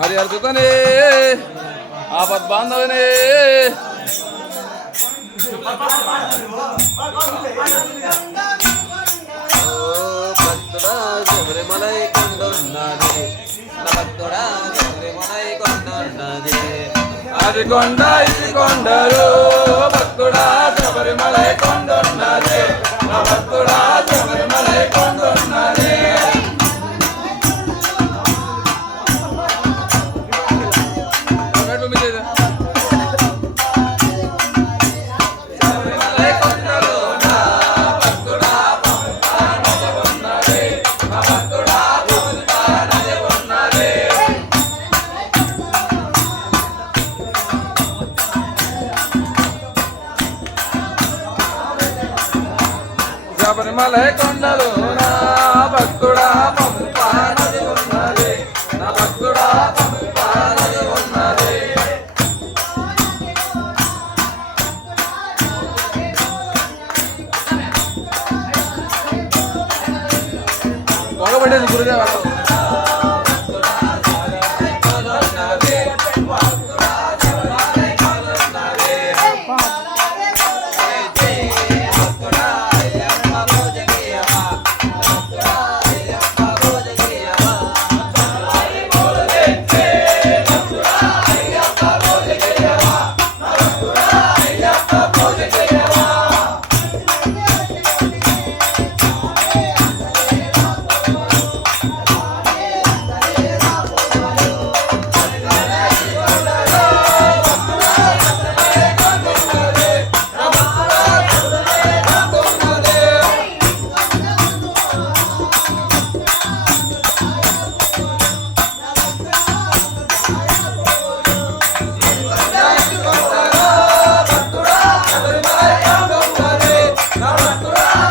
హరి అర్జుతనే ఆపద్ బాంధవనే. శబరిమలై కొండున్నది భక్తుడా శబరిమలై కొండున్నది అది కొండ ఇది కొండలు భక్తుడా శబరిమలై కొండున్నది భక్తుడా తిరుమలై కొండలు నా భక్తుడా పంపానది ఉన్నది. నా భక్తుడా పంపానది ఉన్నది. పొగబడేది గురుదేవాడు